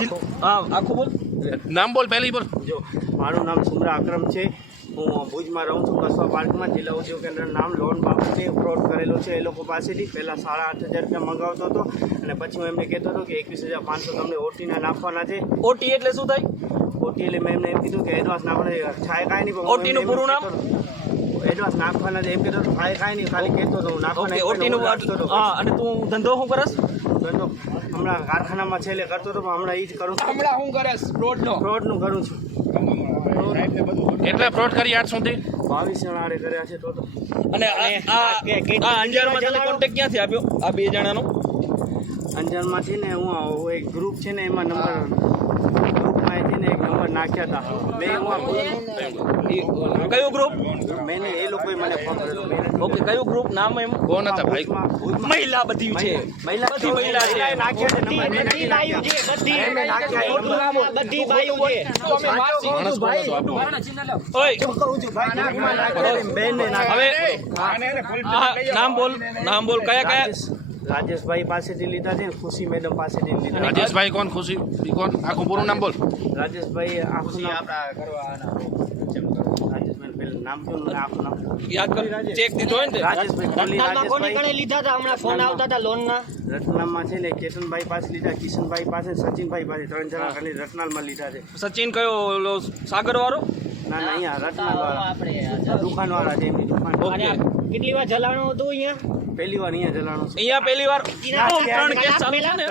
આખો હા આખું બોલ. નામ બોલ પહેલી બોલ. જો મારું નામ સુમરા અક્રમ છે. હું ભુજમાં રહું છું કસવા પાર્કમાં જિલ્લા ઉદ્યોગ કેન્દ્ર નામ લોન બાબતે ફ્રોડ કરેલો છે એ લોકો પાસેથી. પહેલાં સાડા આઠ હજાર રૂપિયા મંગાવતો હતો અને પછી હું એમને કહેતો હતો કે એકવીસ હજાર પાંચસો તમને ઓટીના નાખવાના છે. ઓટી એટલે શું થાય? ઓટી એટલે મેં એમને એમ કીધું કે એડવાન્સ નાખવાના છે થાય કાંઈ નહીં પણ હું OT નું એમને પૂરું નામ? એડવાન્સ નાખવાના છે. એમ હતો ખાઈ કાંઈ નહીં ખાલી કહેતો હતો હું નાખવાના નહીં એક ઓટી નું હું અને તું ધંધો શું કરસ? ધંધો હમણાં કારખાનામાં છેલ્લે કરતો હતો પણ હમણાં એ જ કરું છું. હમણાં હું કરે રોડનો ફ્રોડનું કરું છું. એટલે ફ્રોડ કરી આઠ સુધી? બાવીસ જણા આડે કર્યા છે તો તો અને આ અંજારમાં તને કોન્ટેક્ટ ક્યાંથી આપ્યો? આ બે જણાનો? અંજારમાંથી ને હું એક ગ્રુપ છે ને એમાં નંબર ગ્રુપમાંથી ને એક નંબર નાખ્યા હતા. મેં હું કયું ગ્રુપ મેં એ લોકોએ મને ફોન કર્યો. ઓકે કયું ગ્રુપ નામ એમ? કોણ હતા ભાઈ? મહિલા બધી છે. મહિલા બધી મહિલા છે. નાખ્યા છે નંબર મેં નથી નાખ્યા. મેં નાખ્યા બધી બાયું છે માણસ કોણ ઓય. હવે નામ બોલ નામ બોલ કયા કયા? રાજેશભાઈ પાસેથી લીધા છે ખુશી મેડમ પાસેથી લીધા રાજેશભાઈ કોણ ખુશી? કોણ? આખું પૂરું નામ બોલ. રાજેશભાઈ આખું નામ રાજેશભાઈ પેલું નામ કેવું મને આખું નામ યાદ કર ચેક દીધો હોય ને તે? રાજેશભાઈ કોહલી, રાજેશભાઈ લીધા હતા? હમણાં ફોન આવતા હતા લોનના. રતનાલમાં છે ને કેતનભાઈ પાસે લીધા કિશનભાઈ પાસે સચિનભાઈ પાસે. ત્રણ જણા ખાલી રતનાલમાં લીધા છે. સચિન કયો ઓલો સાગર વાળો ના ના અહીંયા રતનાલ વાળા. દુકાન વાળા છે એમની દુકાન. કેટલી વાર જલાણું હતું અહીંયા? પહેલી વાર અહીંયા જલાણું છે. અહીંયા પહેલી વાર. ત્રણ કેસ ચાલુ છે ને?